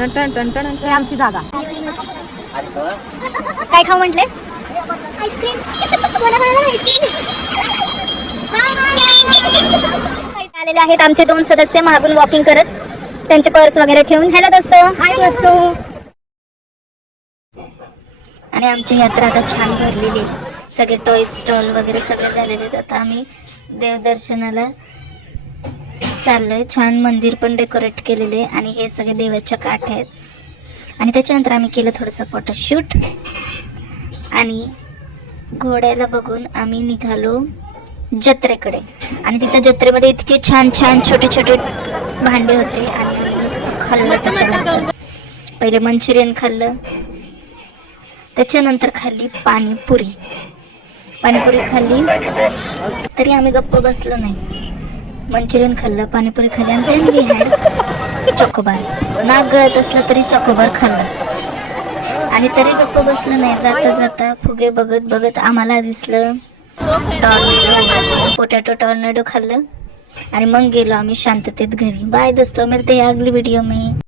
ही आमची जागा. काय खाऊ म्हटले? आलेले आहेत आमचे 2 सदस्य मागून वॉकिंग करत, त्यांचे पर्स वगैरे ठेवून. हॅलो दोस्तो. हाय दोस्तो. आणि आमची यात्रा आता छान भरलेली आहे. सगळे टॉय स्टॉल वगैरे सगळे झालेले आहेत. आता आम्ही देवदर्शनाला चाललोय. छान मंदिर पण डेकोरेट केलेले आहे आणि हे सगळे देवाच्या काठ आहेत. आणि त्याच्यानंतर आम्ही केलं थोडंसं फोटोशूट आणि घोड्याला बघून आम्ही निघालो जत्रेकडे. आणि तिथं जत्रेमध्ये इतके छान छान छोटे छोटे भांडे होते आणि आम्ही नुसतं खाल्लं. त्याच्यानंतर पहिले मंचुरियन खाल्लं, त्याच्यानंतर खाल्ली पाणीपुरी खाल्ली. तरी आम्ही गप्प बसलो नाही. मंचुरियन खाल्लं, पाणीपुरी खाल्ली आणि देन वी हॅड चॉकोबार. नाक गळत असलं तरी चॉकोबार खाल्लं आणि तरी गप्प बसलं नाही. जाता जाता फुगे बघत बघत आम्हाला दिसलं टॉर्नेडो. पोटॅटो टॉर्नेडो खाल्लं आणि मग गेलो आम्ही शांततेत घरी. बाय दोस्तों, मिळते अगली व्हिडिओ में.